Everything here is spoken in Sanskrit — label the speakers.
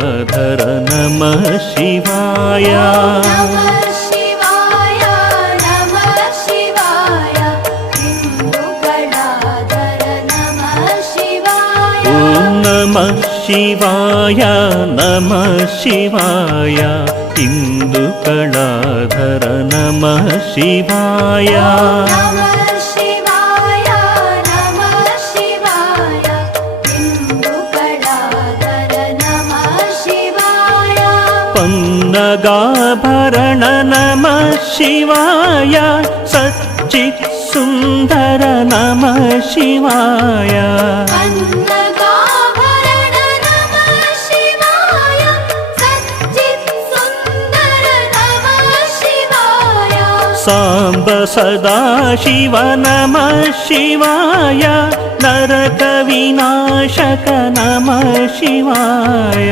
Speaker 1: धर नमः शिवाय
Speaker 2: नमः शिवाय नमः शिवाय नमः शिवाय
Speaker 1: ॐ नमः शिवाय नमः शिवाय इन्दुकलाधर नमः शिवाय
Speaker 2: नमः शिवाय
Speaker 1: पन्नगाभरण नमः शिवाय सच्चित् सुन्दर नमः शिवाय
Speaker 2: अन्नगाभरण नमः शिवाय सच्चित् सुन्दर नमः शिवाय
Speaker 1: साम्ब सदा शिव नमः शिवाय नरकविनाशक नमः शिवाय